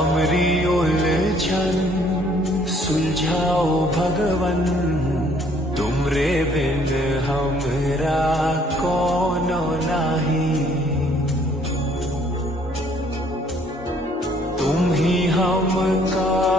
हमरी उलझन सुलझाओ भगवन, तुमरे बिन हमरा कोनो नाही। तुम ही हमका